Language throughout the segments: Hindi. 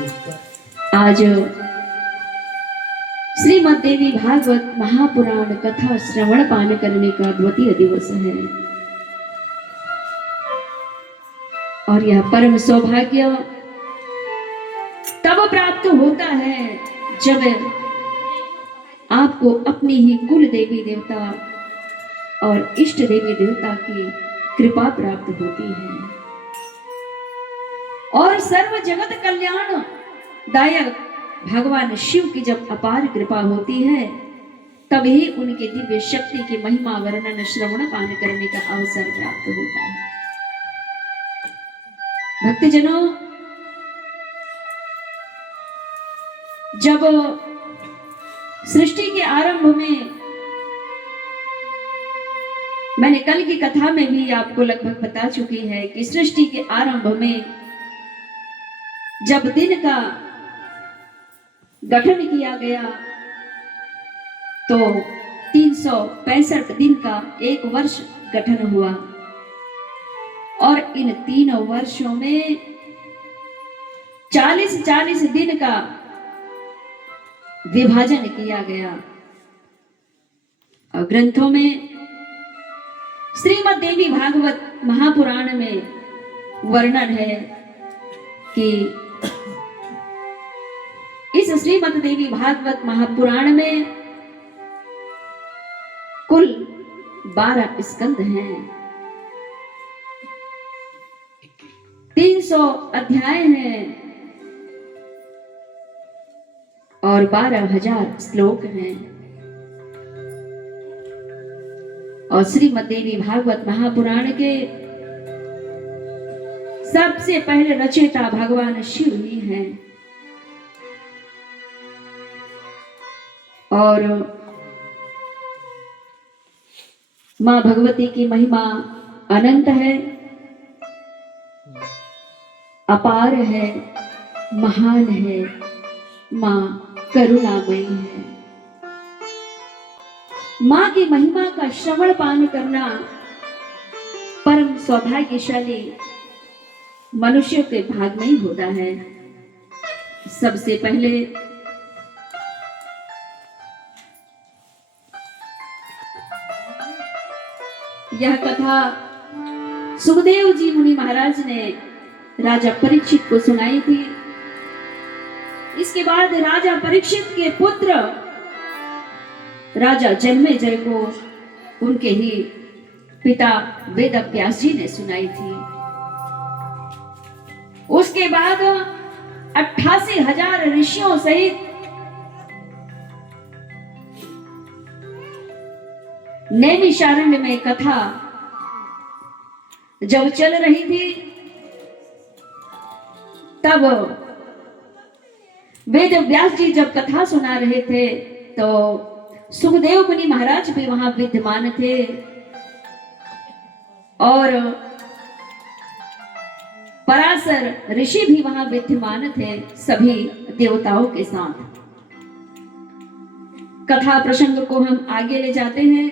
आज श्रीमद् देवी भागवत महापुराण कथा श्रवण पान करने का द्वितीय दिवस है और यह परम सौभाग्य तब प्राप्त होता है जब आपको अपनी ही कुल देवी देवता और इष्ट देवी देवता की कृपा प्राप्त होती है और सर्व जगत कल्याण दायक भगवान शिव की जब अपार कृपा होती है तभी उनके दिव्य शक्ति की महिमा वर्णन श्रवण पान करने का अवसर प्राप्त होता है। भक्तजनों, जब सृष्टि के आरंभ में, मैंने कल की कथा में भी आपको लगभग बता चुकी है कि सृष्टि के आरंभ में जब दिन का गठन किया गया तो 365 दिन का एक वर्ष गठन हुआ और इन 3 वर्षों में 40-40 दिन का विभाजन किया गया। और ग्रंथों में श्रीमद् देवी भागवत महापुराण में वर्णन है कि इस श्रीमद् देवी भागवत महापुराण में कुल 12 स्कंद हैं, 300 अध्याय हैं और 12,000 श्लोक हैं। और श्रीमद् देवी भागवत महापुराण के सबसे पहले रचयिता भगवान शिव ही हैं और मां भगवती की महिमा अनंत है, अपार है, महान है, मां करुणामयी है। मां की महिमा का श्रवण पान करना परम सौभाग्यशाली मनुष्य के भाग में ही होता है। सबसे पहले यह कथा सुखदेव जी मुनि महाराज ने राजा परीक्षित को सुनाई थी। इसके बाद राजा परीक्षित के पुत्र राजा जन्मेजय को उनके ही पिता वेद व्यास जी ने सुनाई थी। उसके बाद 88,000 ऋषियों सहित नैमिषारण्य में कथा जब चल रही थी तब वेद व्यास जी जब कथा सुना रहे थे तो सुखदेव मुनि महाराज भी वहां विद्यमान थे और पराशर ऋषि भी वहां विद्यमान थे, सभी देवताओं के साथ। कथा प्रसंग को हम आगे ले जाते हैं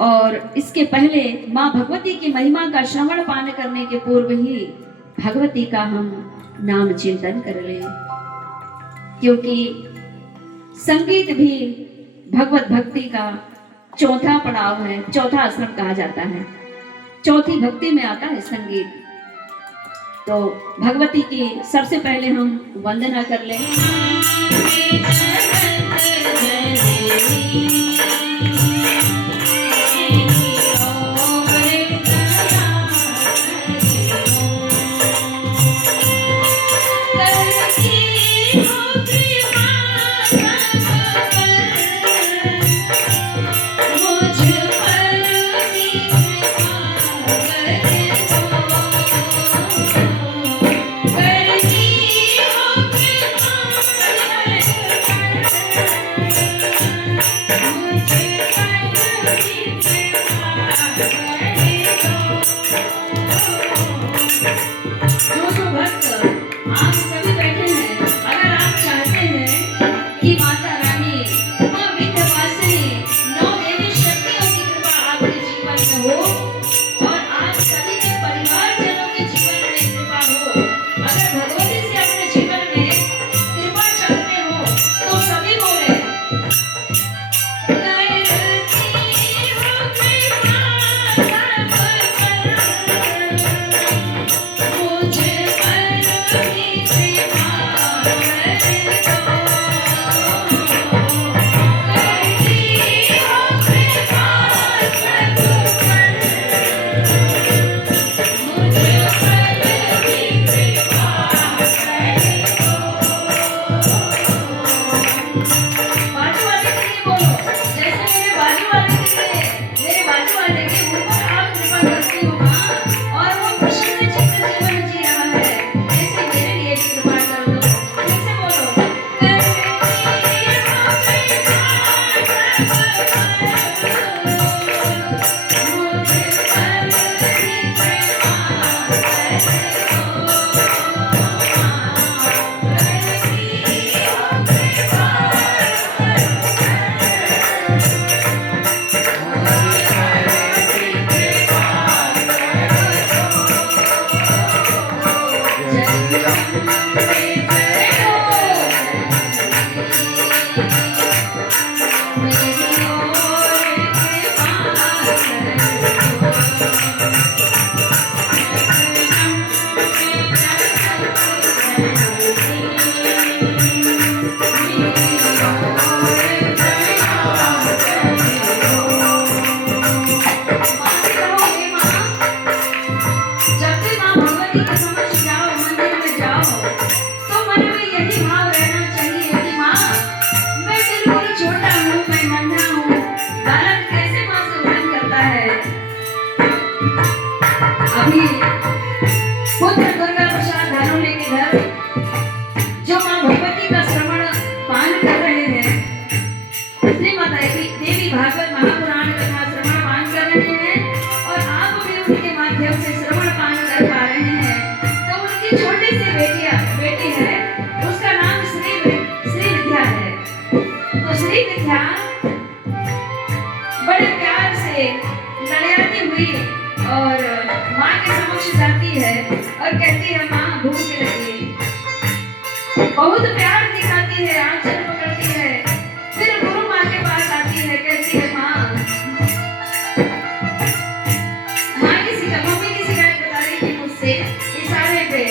और इसके पहले मां भगवती की महिमा का श्रवण पान करने के पूर्व ही भगवती का हम नाम चिंतन कर लें, क्योंकि संगीत भी भगवत भक्ति का चौथा पड़ाव है, चौथा आश्रम कहा जाता है। चौथी भक्ति में आता है संगीत। तो भगवती की सबसे पहले हम वंदना कर लें। अभी पुत्र दुर्गा प्रसाद धानोले के घर जो माँ भगवती का श्रवण पान कर रहे हैं, श्री माता देवी भागवत महापुराण कथा श्रवण पान कर रहे हैं और आप भी उनके माध्यम से श्रवण पान कर पा रहे हैं। तो उनकी छोटी सी बेटी है, उसका नाम श्री विद्या है। तो श्री विद्या बड़े प्यार से लड़ाती हुई और माँ के समक्ष जाती है और कहती है, माँ भूख लगी। बहुत प्यार दिखाती है, आंचल पकड़ती है, फिर गुरु माँ के पास आती है, कहती है, माँ मम्मी की शिकायत बता रही थी मुझसे इशारे पे।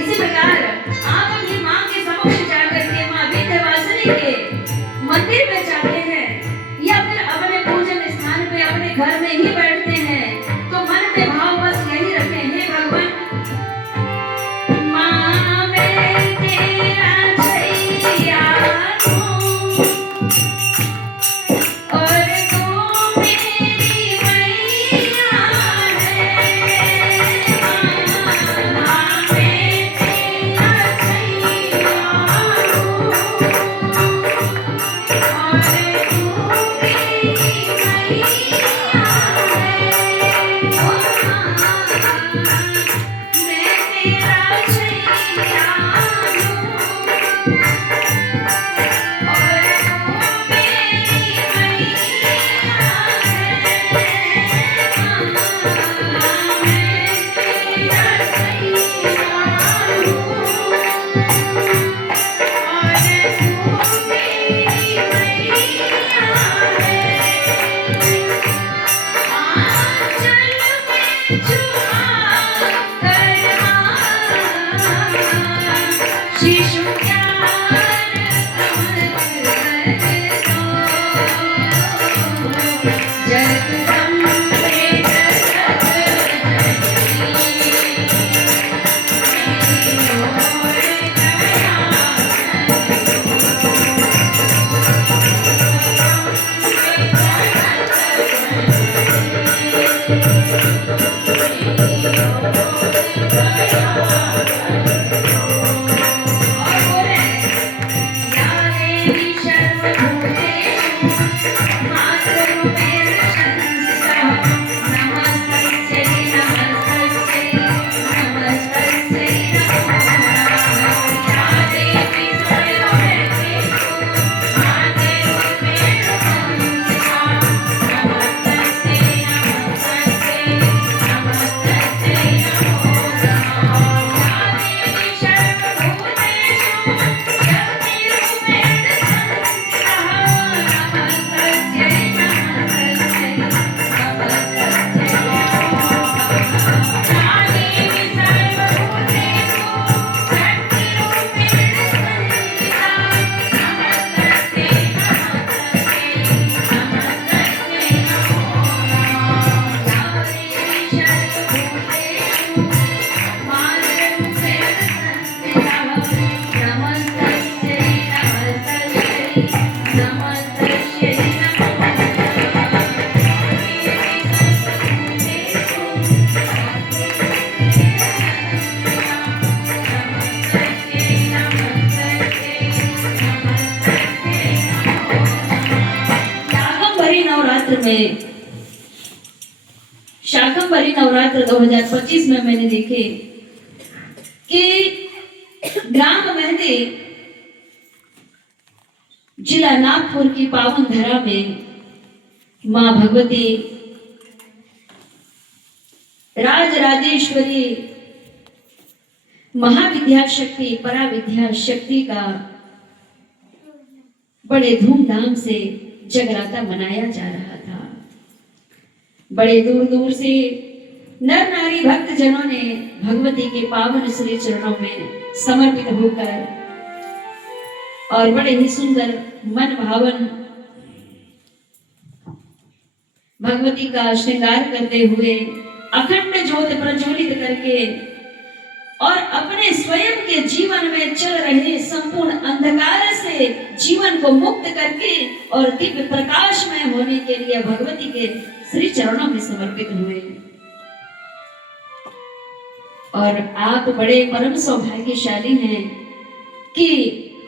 इसी प्रकार आप अपनी माँ के समक्ष जाकर के माँ विंध्यवासिनी के मंदिर में जाते हैं या फिर अपने पूजन स्थान पे अपने घर में ही बैठते हैं, तो मन में भाव बस यही रखें, हे भगवान माँ मैं तेरा छैया हूँ और तू मेरी मैया है। माँ मैं तेरा छैया हूँ और तू मेरी मैया में शाकंभरी शाकंभरी नवरात्र 2025 में मैंने देखे कि ग्राम मेहंदी जिला नागपुर की पावन धरा में मां भगवती राज राजेश्वरी महाविद्या शक्ति पराविद्या शक्ति का बड़े धूमधाम से जगराता मनाया जा रहा था। बड़े दूर दूर से नर नारी भक्त जनों ने भगवती के पावन श्री चरणों में समर्पित होकर और बड़े ही सुंदर मन भावन भगवती का श्रृंगार करते हुए अखंड ज्योत प्रज्वलित करके और अपने स्वयं के जीवन में चल रहे संपूर्ण अंधकार से जीवन को मुक्त करके और दिव्य प्रकाश में होने के लिए भगवती के श्री चरणों में समर्पित हुए। और आप बड़े परम सौभाग्यशाली हैं कि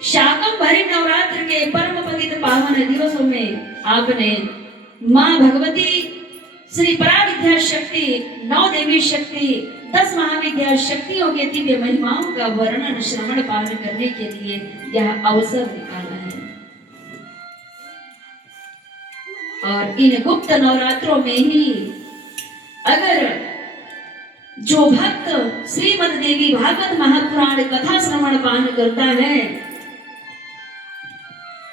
शाकंभरी नवरात्र के परम पवित्र पावन दिवसों में आपने मां भगवती श्री पराविद्या शक्ति 9 देवी शक्ति 10 महाविद्या शक्तियों के दिव्य महिमाओं का वर्णन श्रवण पालन करने के लिए यह अवसर निकाला है। और इन गुप्त नवरात्रों में ही अगर जो भक्त श्रीमद देवी भागवत महापुराण कथा श्रवण पान करता है,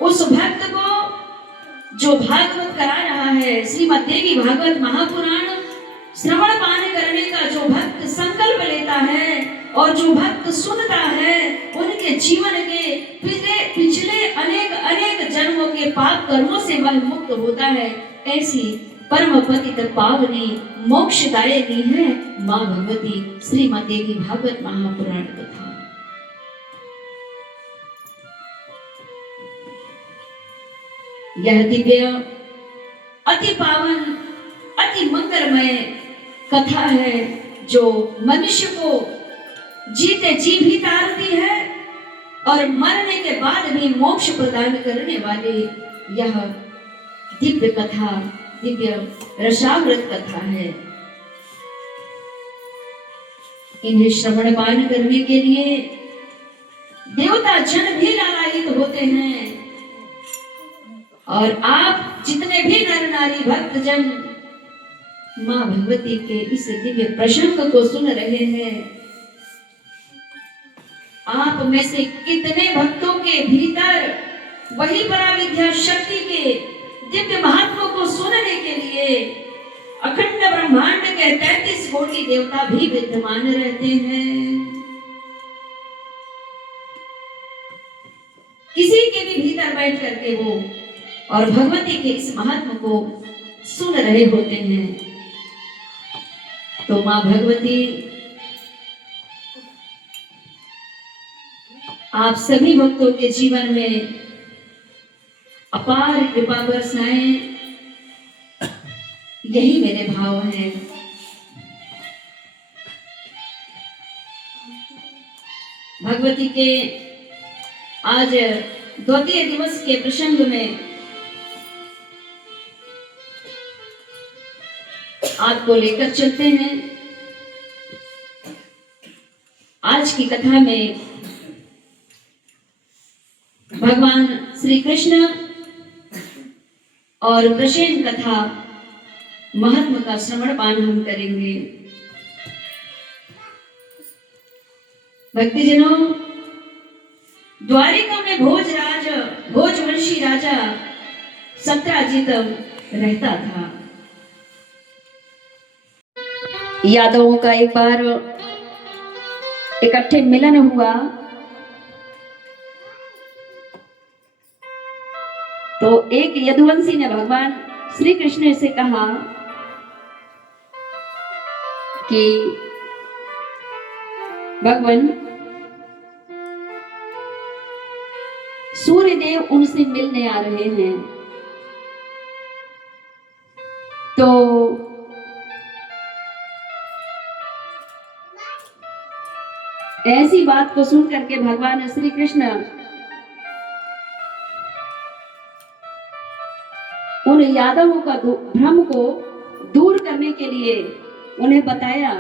उस भक्त को जो भागवत करा रहा है, श्रीमद देवी भागवत महापुराण श्रवण पान करने का जो भक्त संकल्प लेता है और जो भक्त सुनता है, उनके जीवन के पिछले अनेक अनेक जन्मों के पाप कर्मों से वह मुक्त होता है। ऐसी परम पतित पावनी मोक्षदायिनी है मां भगवती श्रीमद देवी भागवत महापुराण कथा। यह दिव्य अति पावन अति मंगलमय कथा है जो मनुष्य को जीते जी भी तारती है और मरने के बाद भी मोक्ष प्रदान करने वाली यह दिव्य कथा, दिव्य रसामृत कथा है। इन्हें श्रवण पान करने के लिए देवता जन भी लालायित होते हैं। और आप जितने भी नर नारी भक्त जन मां भगवती के इस दिव्य प्रसंग को सुन रहे हैं, आप में से कितने भक्तों के भीतर वही पराविद्या शक्ति के दिव्य महात्मा को सुनने के लिए अखंड ब्रह्मांड के 33 कोटि देवता भी विद्यमान रहते हैं। किसी के भी भीतर बैठ करके वो और भगवती के इस महात्मा को सुन रहे होते हैं। तो मां भगवती आप सभी भक्तों के जीवन में अपार कृपा बरसाएं, यही मेरे भाव हैं। भगवती के आज द्वितीय दिवस के प्रसंग में आपको लेकर चलते हैं। आज की कथा में भगवान श्री कृष्ण और प्रसेन कथा महात्मा का श्रवण पान हम करेंगे। भक्तजनों, द्वारिका में भोजवंशी राजा सत्राजित रहता था। यादवों का एक बार इकट्ठे मिलन हुआ तो एक यदुवंशी ने भगवान श्री कृष्ण से कहा कि भगवान सूर्य देव उनसे मिलने आ रहे हैं, तो ऐसी बात को सुन करके भगवान श्री कृष्ण उन यादवों का भ्रम को दूर करने के लिए उन्हें बताया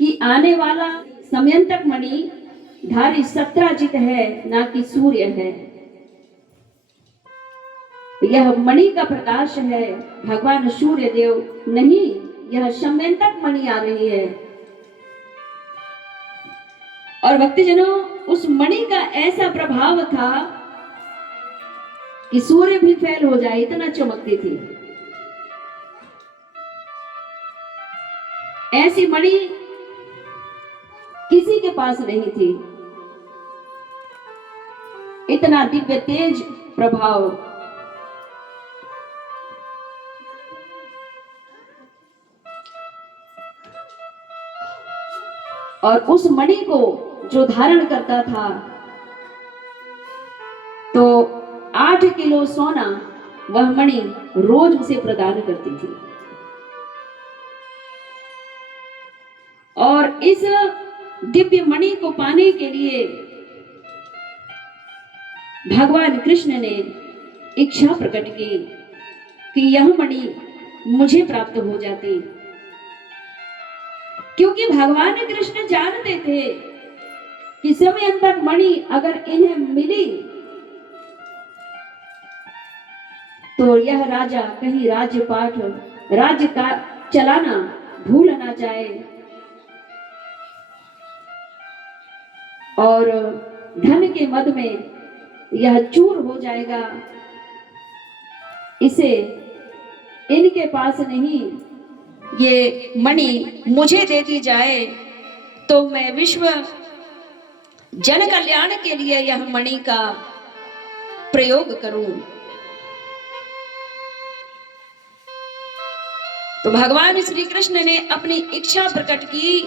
कि आने वाला समयंतक मणि धारी सत्राजित है, ना कि सूर्य है। यह मणि का प्रकाश है, भगवान सूर्य देव नहीं, यह समयंतक मणि आ रही है। और भक्तजनों, उस मणि का ऐसा प्रभाव था कि सूर्य भी फेल हो जाए, इतना चमकती थी। ऐसी मणि किसी के पास नहीं थी, इतना दिव्य तेज प्रभाव। और उस मणि को जो धारण करता था तो 8 किलो सोना वह मणि रोज उसे प्रदान करती थी। और इस दिव्य मणि को पाने के लिए भगवान कृष्ण ने इच्छा प्रकट की कि यह मणि मुझे प्राप्त हो जाती, क्योंकि भगवान कृष्ण जानते थे कि समयंतक मणि अगर इन्हें मिली तो यह राजा कहीं राज्य का चलाना भूल ना जाए और धन के मद में यह चूर हो जाएगा। इसे इनके पास नहीं, ये मणि मुझे दे दी जाए तो मैं विश्व जन कल्याण के लिए यह मणि का प्रयोग करूं। तो भगवान श्री कृष्ण ने अपनी इच्छा प्रकट की,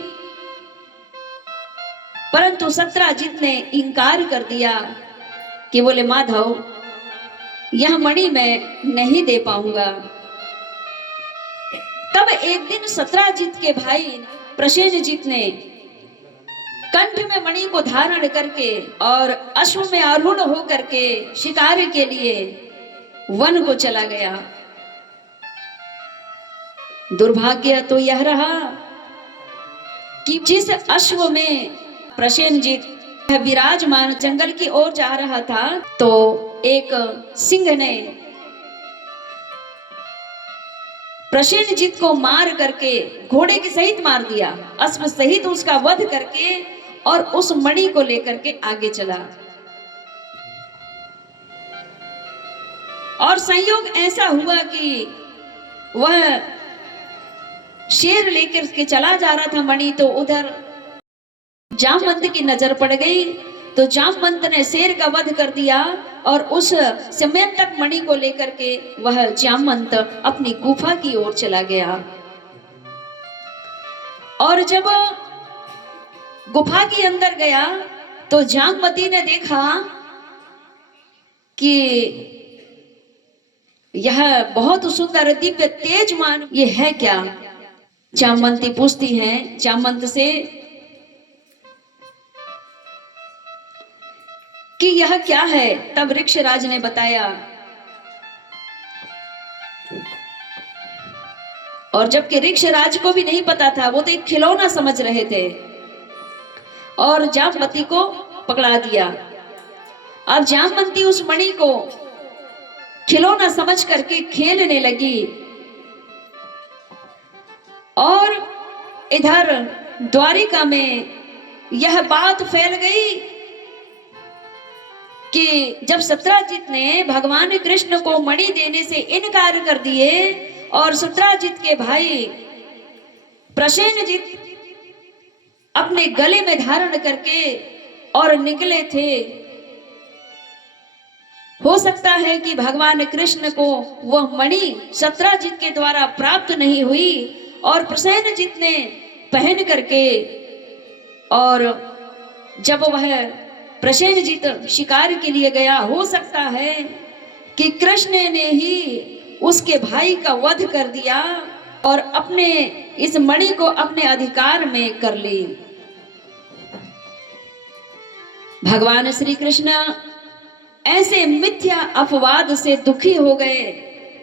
परंतु सत्राजित ने इनकार कर दिया कि बोले माधव, यह मणि मैं नहीं दे पाऊंगा। तब एक दिन सत्राजित के भाई प्रसेनजित ने कंठ में मणि को धारण करके और अश्व में आरूढ़ होकर के शिकार के लिए वन को चला गया। दुर्भाग्य तो यह रहा कि जिस अश्व में प्रसेनजित विराजमान जंगल की ओर जा रहा था तो एक सिंह ने प्रसेनजित को मार करके घोड़े के सहित मार दिया, अश्व सहित उसका वध करके और उस मणि को लेकर के आगे चला। और संयोग ऐसा हुआ कि वह शेर लेकर के चला जा रहा था मणि, तो उधर जामवंत की नजर पड़ गई। तो जामवंत ने शेर का वध कर दिया और उस समयंतक मणि को लेकर के वह जामवंत अपनी गुफा की ओर चला गया। और जब गुफा के अंदर गया तो जामवती ने देखा कि यह बहुत सुंदर दिव्य तेजमान, ये है क्या? जामवंती पूछती है जामवंत से कि यह क्या है। तब ऋक्षराज ने बताया, और जबकि ऋक्षराज को भी नहीं पता था, वो तो एक खिलौना समझ रहे थे और जामवती को पकड़ा दिया। अब जामवती उस मणि को खिलौना समझ करके खेलने लगी और इधर द्वारिका में यह बात फैल गई कि जब सत्राजित ने भगवान कृष्ण को मणि देने से इनकार कर दिए और सत्राजित के भाई प्रसेनजित अपने गले में धारण करके और निकले थे, हो सकता है कि भगवान कृष्ण को वह मणि सत्राजित के द्वारा प्राप्त नहीं हुई और प्रसेनजित ने पहन करके, और जब वह प्रसेनजित शिकार के लिए गया, हो सकता है कि कृष्ण ने ही उसके भाई का वध कर दिया और अपने इस मणि को अपने अधिकार में कर ली। भगवान श्री कृष्ण ऐसे मिथ्या अपवाद से दुखी हो गए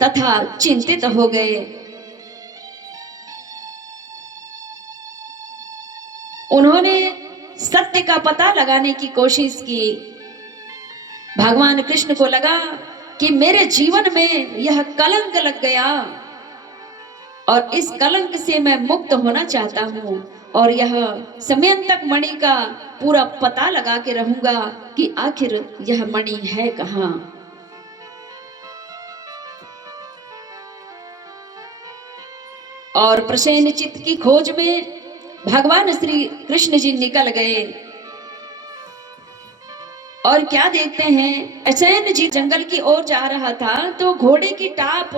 तथा चिंतित हो गए। उन्होंने सत्य का पता लगाने की कोशिश की। भगवान कृष्ण को लगा कि मेरे जीवन में यह कलंक लग गया और इस कलंक से मैं मुक्त होना चाहता हूँ और यह समयंतक मणि का पूरा पता लगा के रहूंगा कि आखिर यह मणि है कहाँ। और प्रसन्न चित्त की खोज में भगवान श्री कृष्ण जी निकल गए। और क्या देखते हैं, प्रसन्न जी जंगल की ओर जा रहा था तो घोड़े की टाप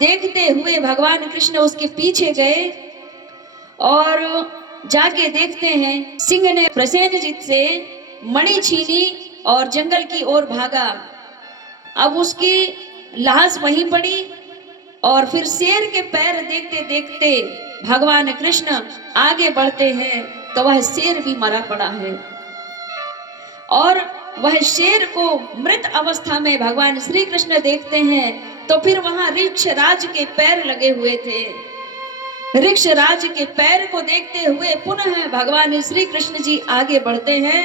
देखते हुए भगवान कृष्ण उसके पीछे गए और जाके देखते हैं सिंह ने प्रसेनजीत से मणि छीनी और जंगल की ओर भागा। अब उसकी लाश वहीं पड़ी और फिर शेर के पैर देखते देखते भगवान कृष्ण आगे बढ़ते हैं तो वह शेर भी मरा पड़ा है और वह शेर को मृत अवस्था में भगवान श्री कृष्ण देखते हैं तो फिर वहां ऋक्षराज के पैर लगे हुए थे। ऋक्षराज के पैर को देखते हुए पुनः भगवान श्री कृष्ण जी आगे बढ़ते हैं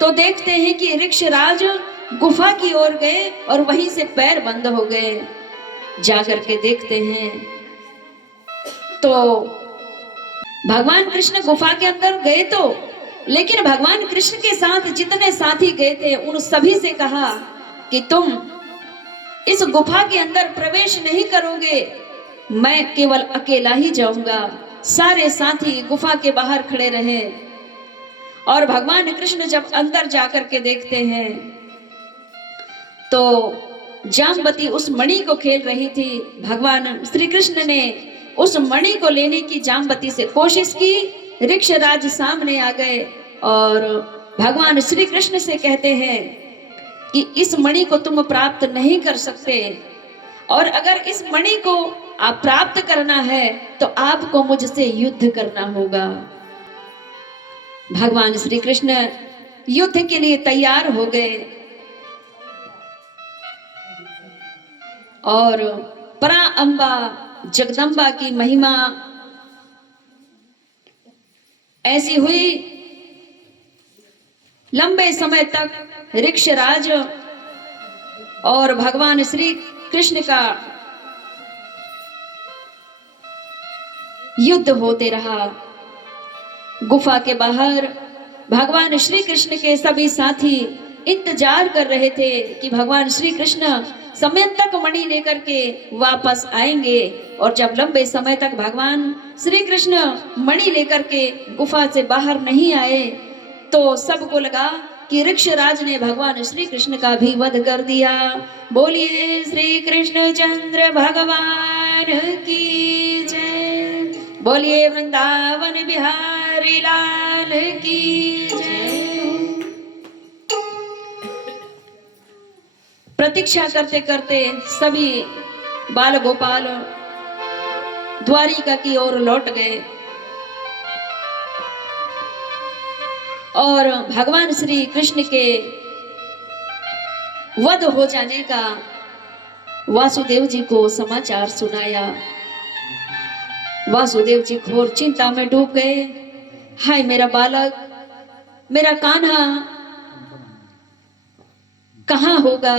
तो देखते हैं कि ऋक्षराज गुफा की ओर गए और वहीं से पैर बंद हो गए। जाकर के देखते हैं तो भगवान कृष्ण गुफा के अंदर गए तो लेकिन भगवान कृष्ण के साथ जितने साथी गए थे उन सभी से कहा कि तुम इस गुफा के अंदर प्रवेश नहीं करोगे, मैं केवल अकेला ही जाऊंगा। सारे साथी गुफा के बाहर खड़े रहे और भगवान कृष्ण जब अंदर जाकर के देखते हैं तो जामवती उस मणि को खेल रही थी। भगवान श्री कृष्ण ने उस मणि को लेने की जामवती से कोशिश की। ऋक्षराज सामने आ गए और भगवान श्री कृष्ण से कहते हैं कि इस मणि को तुम प्राप्त नहीं कर सकते और अगर इस मणि को आप प्राप्त करना है तो आपको मुझसे युद्ध करना होगा। भगवान श्री कृष्ण युद्ध के लिए तैयार हो गए और परा अम्बा जगदम्बा की महिमा ऐसी हुई। लंबे समय तक ऋक्षराज और भगवान श्री कृष्ण का युद्ध होते रहा। गुफा के बाहर भगवान श्री कृष्ण के सभी साथी इंतजार कर रहे थे कि भगवान श्री कृष्ण समय तक मणि लेकर के वापस आएंगे और जब लंबे समय तक भगवान श्री कृष्ण मणि लेकर के गुफा से बाहर नहीं आए तो सबको लगा कि ऋक्षराज ने भगवान श्री कृष्ण का भी वध कर दिया। बोलिए श्री कृष्ण चंद्र भगवान की जय, बोलिए वृंदावन बिहारी लाल की जय। प्रतीक्षा करते करते सभी बाल गोपाल द्वारिका की ओर लौट गए और भगवान श्री कृष्ण के वध हो जाने का वासुदेव जी को समाचार सुनाया। वासुदेव जी घोर चिंता में डूब गए। हाय मेरा बालक, मेरा कान्हा कहाँ होगा,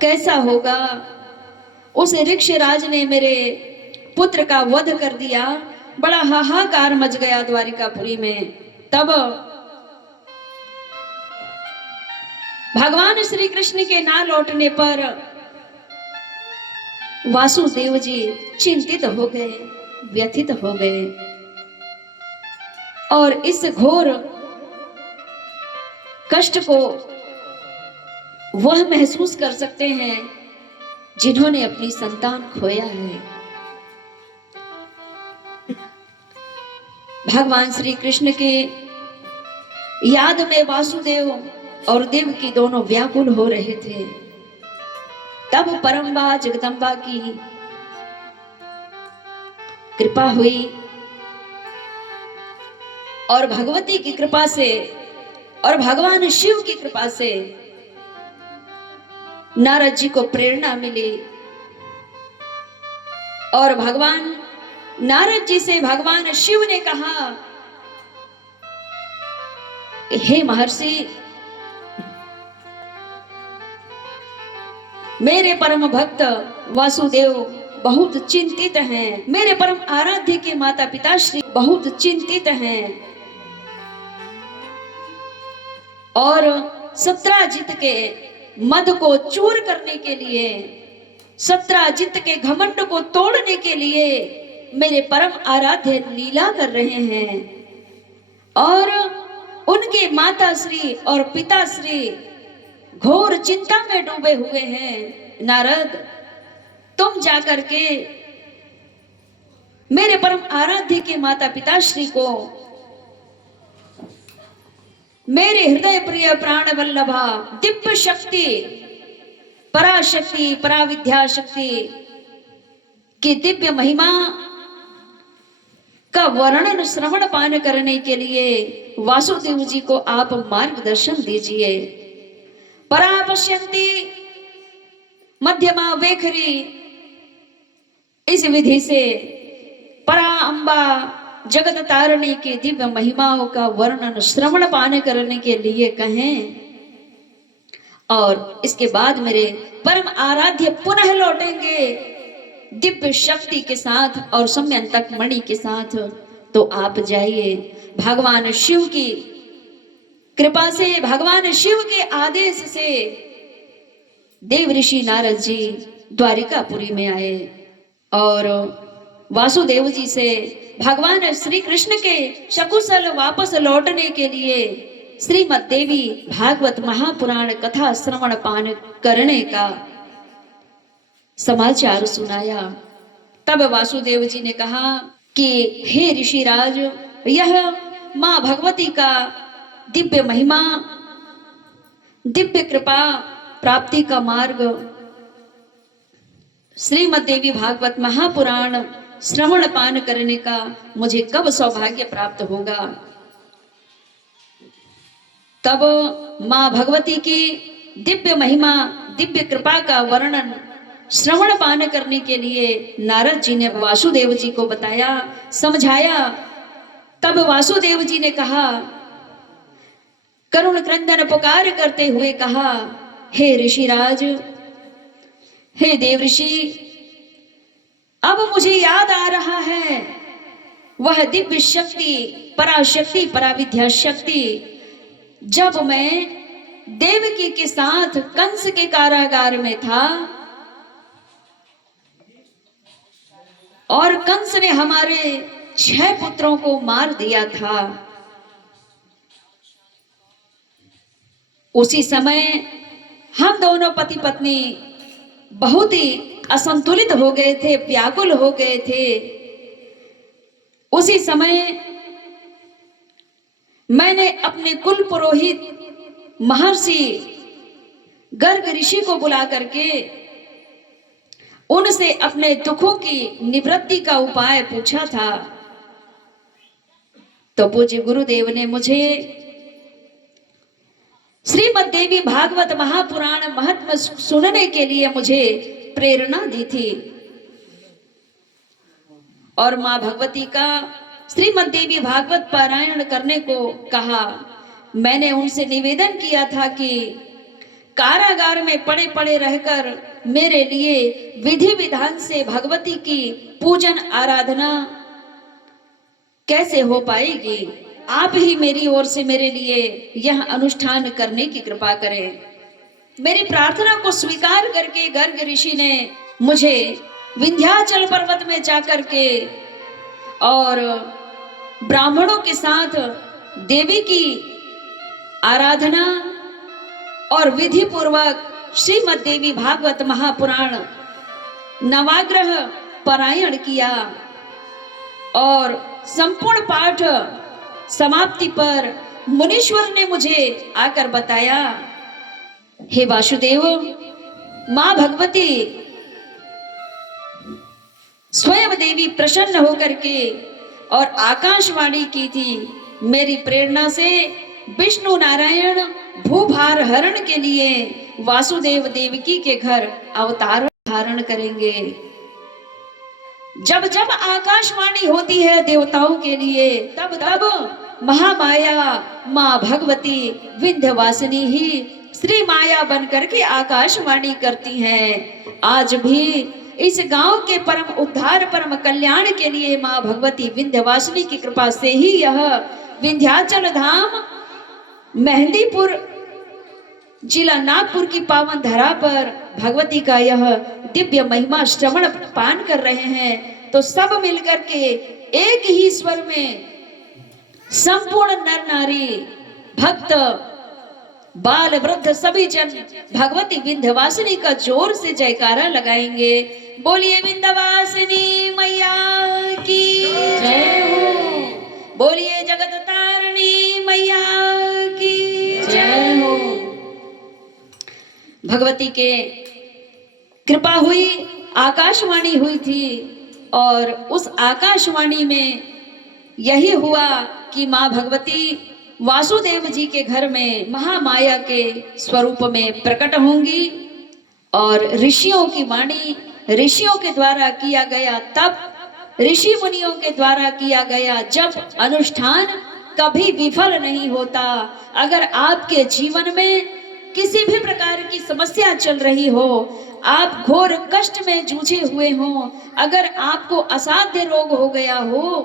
कैसा होगा। उस ऋक्षराज ने मेरे पुत्र का वध कर दिया। बड़ा हाहाकार मच गया द्वारिकापुरी में। तब भगवान श्री कृष्ण के ना लौटने पर वासुदेव जी चिंतित हो गए, व्यथित हो गए और इस घोर कष्ट को वह महसूस कर सकते हैं जिन्होंने अपनी संतान खोया है। भगवान श्री कृष्ण के याद में वासुदेव और देवकी दोनों व्याकुल हो रहे थे। तब परम्बा जगदम्बा की कृपा हुई और भगवती की कृपा से और भगवान शिव की कृपा से नारद जी को प्रेरणा मिली और भगवान नारद जी से भगवान शिव ने कहा, हे महर्षि, मेरे परम भक्त वासुदेव बहुत चिंतित हैं, मेरे परम आराध्य के माता पिता श्री बहुत चिंतित हैं, और सत्राजित के मद को चूर करने के लिए, सत्राजित के घमंड को तोड़ने के लिए मेरे परम आराध्य लीला कर रहे हैं, और उनके माता श्री और पिता श्री घोर चिंता में डूबे हुए हैं। नारद, तुम जाकर के मेरे परम आराध्य के माता पिता श्री को मेरे हृदय प्रिय प्राण वल्लभा दिव्य शक्ति, पराशक्ति, पराविद्या शक्ति की दिव्य महिमा का वर्णन श्रवण पान करने के लिए वासुदेव जी को आप मार्गदर्शन दीजिए। परा पश्यन्ति मध्यमा वेखरी, इस विधि से परा अम्बा जगत तारणी की दिव्य महिमाओं का वर्णन श्रवण पान करने के लिए कहें, और इसके बाद मेरे परम आराध्य पुनः लौटेंगे दिव्य शक्ति के साथ और सम्यंतक मणि के साथ। तो आप जाइए। भगवान शिव की कृपा से, भगवान शिव के आदेश से देव ऋषि नारद जी द्वारिकापुरी में आए और वासुदेव जी से भगवान श्री कृष्ण के सकुशल वापस लौटने के लिए श्रीमद् देवी भागवत महापुराण कथा श्रवण पान करने का समाचार सुनाया। तब वासुदेव जी ने कहा कि हे ऋषिराज, यह मां भगवती का दिव्य महिमा, दिव्य कृपा प्राप्ति का मार्ग श्रीमद् देवी भागवत महापुराण श्रवण पान करने का मुझे कब सौभाग्य प्राप्त होगा। तब मां भगवती की दिव्य महिमा, दिव्य कृपा का वर्णन श्रवण पान करने के लिए नारद जी ने वासुदेव जी को बताया, समझाया। तब वासुदेव जी ने कहा, करुण क्रंदन पुकार करते हुए कहा, हे ऋषिराज, हे देव ऋषि, अब मुझे याद आ रहा है वह दिव्य शक्ति, पराशक्ति, पराविद्या शक्ति, जब मैं देवकी के साथ कंस के कारागार में था और कंस ने हमारे 6 पुत्रों को मार दिया था। उसी समय हम दोनों पति पत्नी बहुत ही असंतुलित हो गए थे, व्याकुल हो गए थे। उसी समय मैंने अपने कुल पुरोहित महर्षि गर्ग ऋषि को बुला करके उनसे अपने दुखों की निवृत्ति का उपाय पूछा था। तो पूज्य गुरुदेव ने मुझे श्रीमद् देवी भागवत महापुराण महत्व सुनने के लिए मुझे प्रेरणा दी थी और मां भगवती का श्रीमद् देवी भागवत पारायण करने को कहा। मैंने उनसे निवेदन किया था कि कारागार में पड़े पड़े रहकर मेरे लिए विधि विधान से भगवती की पूजन आराधना कैसे हो पाएगी। आप ही मेरी ओर से मेरे लिए यह अनुष्ठान करने की कृपा करें। मेरी प्रार्थना को स्वीकार करके गर्ग ऋषि ने मुझे विंध्याचल पर्वत में जाकर के और ब्राह्मणों के साथ देवी की आराधना और विधि पूर्वक श्रीमद् देवी भागवत महापुराण नवाग्रह पारायण किया और संपूर्ण पाठ समाप्ति पर मुनीश्वर ने मुझे आकर बताया, हे वासुदेव, मां भगवती स्वयं देवी प्रसन्न होकर के और आकाशवाणी की थी, मेरी प्रेरणा से विष्णु नारायण भूभार हरण के लिए वासुदेव देवकी के घर अवतार धारण करेंगे। जब जब आकाशवाणी होती है देवताओं के लिए, तब तब महामाया माँ भगवती विंध्यवासिनी ही श्री माया बनकर के आकाशवाणी करती हैं। आज भी इस गांव के परम उद्धार परम कल्याण के लिए माँ भगवती विंध्यवासिनी की कृपा से ही यह विंध्याचल धाम मेहंदीपुर जिला नागपुर की पावन धरा पर भगवती का यह दिव्य महिमा श्रवण पान कर रहे हैं। तो सब मिलकर के एक ही स्वर में संपूर्ण नर नारी भक्त बाल वृद्ध सभी जन भगवती विंध्यवासिनी का जोर से जयकारा लगाएंगे। बोलिए विंध्यवासिनी मैया की जय हो, बोलिए जगत तारिणी मैया की जय हो। भगवती के कृपा हुई, आकाशवाणी हुई थी और उस आकाशवाणी में यही हुआ कि माँ भगवती वासुदेव जी के घर में महामाया के स्वरूप में प्रकट होंगी और ऋषियों की वाणी ऋषियों के द्वारा किया गया, तब ऋषि मुनियों के द्वारा किया गया जब अनुष्ठान कभी विफल नहीं होता। अगर आपके जीवन में किसी भी प्रकार की समस्या चल रही हो, आप घोर कष्ट में जूझे हुए हो, अगर आपको असाध्य रोग हो गया हो,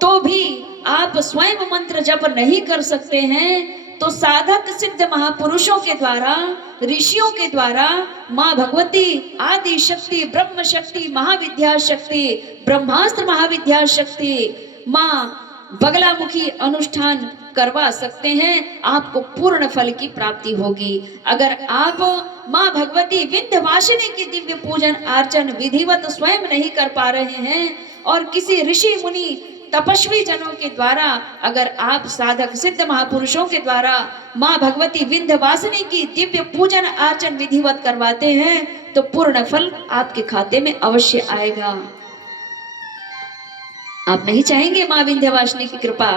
तो भी आप स्वयं मंत्र जप नहीं कर सकते हैं, तो साधक सिद्ध महापुरुषों के द्वारा ऋषियों के द्वारा माँ भगवती आदि शक्ति ब्रह्म शक्ति महाविद्या शक्ति ब्रह्मास्त्र महाविद्या शक्ति माँ बगलामुखी अनुष्ठान करवा सकते हैं। आपको पूर्ण फल की प्राप्ति होगी। अगर आप माँ भगवती विंध्यवासिनी की दिव्य पूजन अर्चन विधिवत स्वयं नहीं कर पा रहे हैं और किसी ऋषि मुनि तपस्वी जनों के द्वारा अगर आप साधक सिद्ध महापुरुषों के द्वारा माँ भगवती विंध्यवासिनी की दिव्य पूजन अर्चन विधिवत करवाते हैं तो पूर्ण फल आपके खाते में अवश्य आएगा। आप नहीं चाहेंगे माँ विंध्यवासिनी की कृपा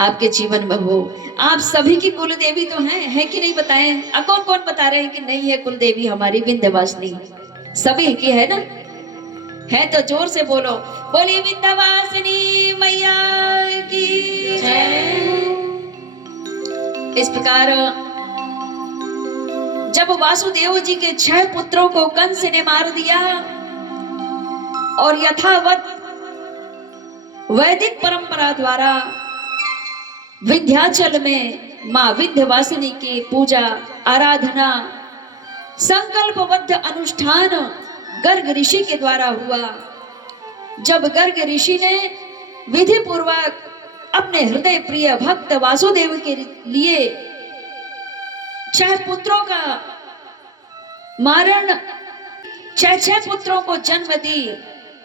आपके जीवन में हो? आप सभी की कुल देवी तो है कि नहीं बताएं? कौन कौन बता रहे हैं कि नहीं है कुल देवी हमारी विंध्यवासिनी? सभी की है ना? है तो जोर से बोलो, बोलिए विंध्यवासिनी मैया की जय। इस प्रकार जब वासुदेव जी के 6 पुत्रों को कंस ने मार दिया और यथावत वैदिक परंपरा द्वारा विंध्याचल में मां विंध्यवासिनी की पूजा आराधना संकल्पबद्ध अनुष्ठान गर्ग ऋषि के द्वारा हुआ। जब गर्ग ऋषि ने विधि पूर्वक अपने हृदय प्रिय भक्त वासुदेव के लिए 6 पुत्रों का मारण 6 पुत्रों को जन्म दी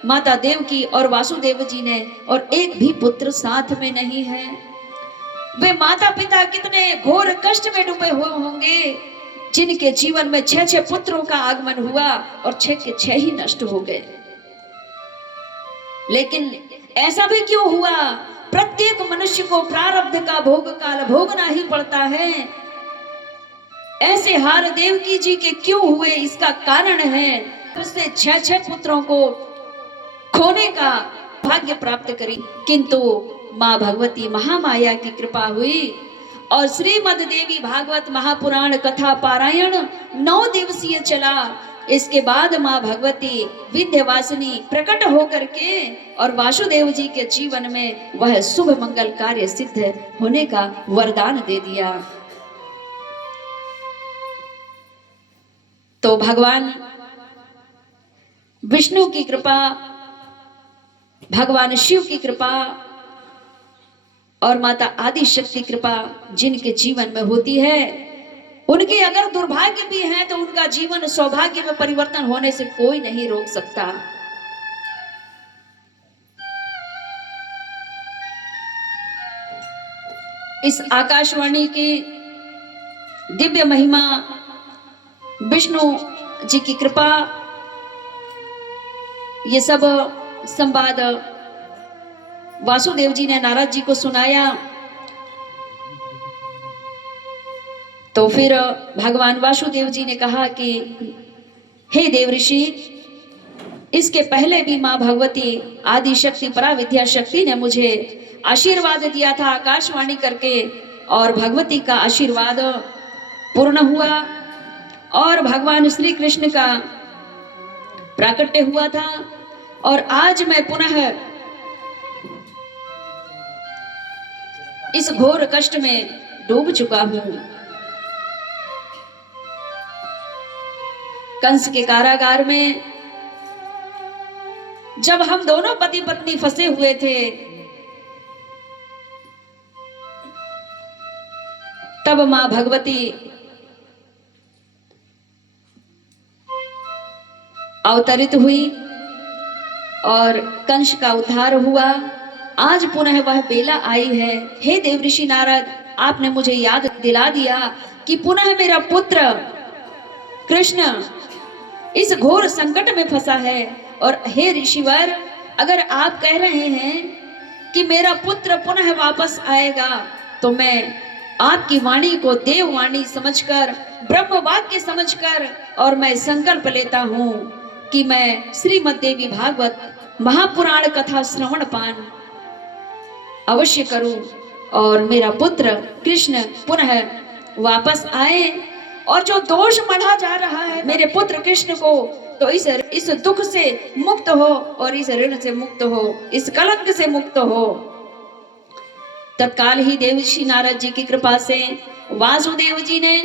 माता देवकी और वासुदेव जी ने, और एक भी पुत्र साथ में नहीं है। वे माता पिता कितने घोर कष्ट में डूबे हुए होंगे जिनके जीवन में 6 पुत्रों का आगमन हुआ और 6 के 6 ही नष्ट हो गए। लेकिन ऐसा भी क्यों हुआ? प्रत्येक मनुष्य को प्रारब्ध का भोग काल भोगना ही पड़ता है। ऐसे हाल देवकी जी के क्यों हुए? इसका कारण है उसने 6 पुत्रों को खोने का भाग्य प्राप्त करी, किंतु माँ भगवती महामाया की कृपा हुई और श्रीमद देवी भागवत महापुराण कथा पारायण 9 दिवसीय चला। इसके बाद माँ भगवती विंध्यवासिनी प्रकट होकर के और वासुदेव जी के जीवन में वह शुभ मंगल कार्य सिद्ध होने का वरदान दे दिया। तो भगवान विष्णु की कृपा, भगवान शिव की कृपा और माता आदि शक्ति कृपा जिनके जीवन में होती है, उनके अगर दुर्भाग्य भी है तो उनका जीवन सौभाग्य में परिवर्तन होने से कोई नहीं रोक सकता। इस आकाशवाणी की दिव्य महिमा, विष्णु जी की कृपा, ये सब संवाद वासुदेव जी ने नारद जी को सुनाया। तो फिर भगवान वासुदेव जी ने कहा कि हे देव ऋषि, इसके पहले भी माँ भगवती आदि शक्ति पराविद्या शक्ति ने मुझे आशीर्वाद दिया था आकाशवाणी करके, और भगवती का आशीर्वाद पूर्ण हुआ और भगवान श्री कृष्ण का प्राकट्य हुआ था। और आज मैं पुनः इस घोर कष्ट में डूब चुका हूं। कंस के कारागार में जब हम दोनों पति पत्नी फंसे हुए थे, तब मां भगवती अवतरित हुई और कंस का उद्धार हुआ। आज पुनः वह बेला आई है। हे देवऋषि नारद, आपने मुझे याद दिला दिया कि पुनः मेरा पुत्र कृष्ण इस घोर संकट में फंसा है। और हे ऋषिवर, अगर आप कह रहे हैं कि मेरा पुत्र पुनः वापस आएगा, तो मैं आपकी वाणी को देववाणी समझकर, ब्रह्म वाक्य समझकर, और मैं संकल्प लेता हूं कि मैं श्रीमद् देवी भागवत महापुराण कथा श्रवण पान अवश्य करूं और मेरा पुत्र कृष्ण पुनः वापस आए। और जो दोष मढ़ा जा रहा है मेरे पुत्र कृष्ण को, तो इस दुख से मुक्त हो और इस ऋण से मुक्त हो, इस कलंक से मुक्त हो। तत्काल ही देवर्षि नारद जी की कृपा से वासुदेव जी ने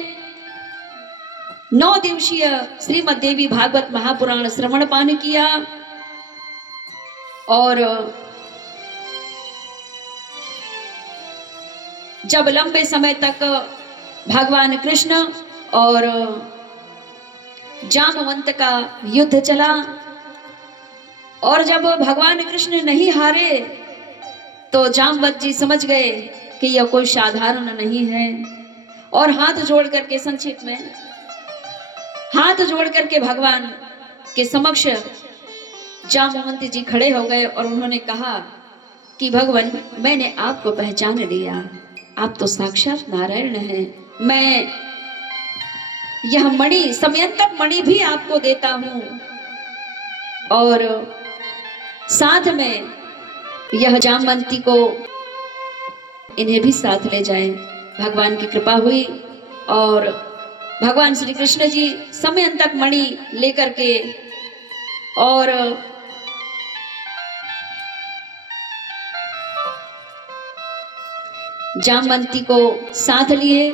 9 दिवसीय श्रीमद् देवी भागवत महापुराण श्रवण पान किया। और जब लंबे समय तक भगवान कृष्ण और जामवंत का युद्ध चला, और जब भगवान कृष्ण नहीं हारे, तो जामवंत जी समझ गए कि यह कोई साधारण नहीं है, और हाथ जोड़ करके, संक्षेप में हाथ जोड़ करके भगवान के समक्ष जामवंत जी खड़े हो गए और उन्होंने कहा कि भगवान, मैंने आपको पहचान लिया, आप तो साक्षात नारायण हैं। मैं यह मणि, समयंतक मणि भी आपको देता हूं, और साथ में यह जामवंती को, इन्हें भी साथ ले जाए। भगवान की कृपा हुई और भगवान श्री कृष्ण जी समयंतक मणि लेकर के और जामवंती को साथ लिए,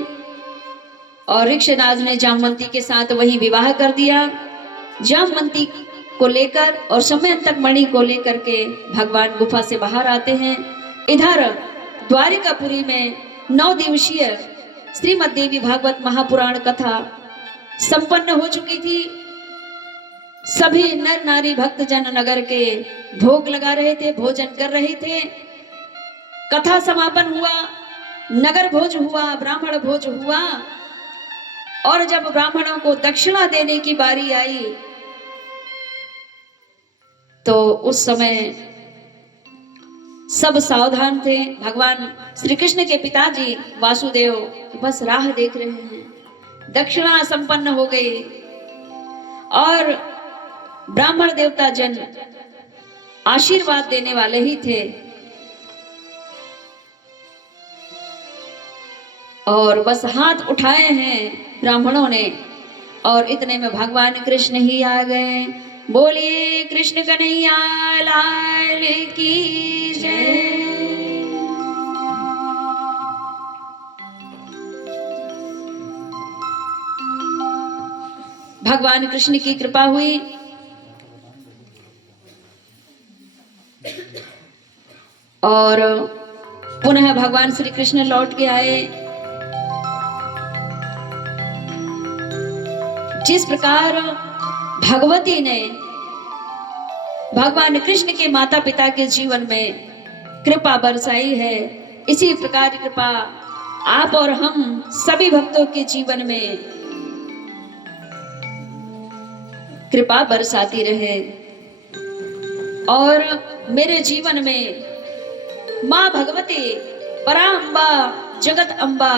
और ऋक्षराज ने जामवंती के साथ वही विवाह कर दिया। जामवंती को लेकर और समयंतक मणि को लेकर के भगवान गुफा से बाहर आते हैं। इधर द्वारिकापुरी में 9 दिवसीय श्रीमद् देवी भागवत महापुराण कथा संपन्न हो चुकी थी। सभी नर नारी भक्तजन नगर के भोग लगा रहे थे, भोजन कर रहे थे। कथा समापन हुआ, नगर भोज हुआ, ब्राह्मण भोज हुआ, और जब ब्राह्मणों को दक्षिणा देने की बारी आई, तो उस समय सब सावधान थे। भगवान श्री कृष्ण के पिताजी वासुदेव बस राह देख रहे हैं। दक्षिणा संपन्न हो गई और ब्राह्मण देवता जन आशीर्वाद देने वाले ही थे, और बस हाथ उठाए हैं ब्राह्मणों ने, और इतने में भगवान कृष्ण ही आ गए। बोलिए कृष्ण कन्हैया लाल की जय। भगवान कृष्ण की कृपा हुई और पुनः भगवान श्री कृष्ण लौट के आए। जिस प्रकार भगवती ने भगवान कृष्ण के माता पिता के जीवन में कृपा बरसाई है, इसी प्रकार कृपा आप और हम सभी भक्तों के जीवन में कृपा बरसाती रहे। और मेरे जीवन में माँ भगवती पराम्बा जगत अम्बा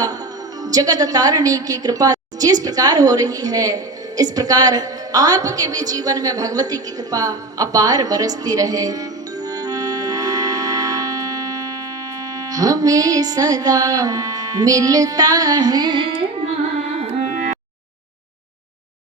जगत तारिणी की कृपा जिस प्रकार हो रही है, इस प्रकार आपके भी जीवन में भगवती की कृपा अपार बरसती रहे। हमें सदा मिलता है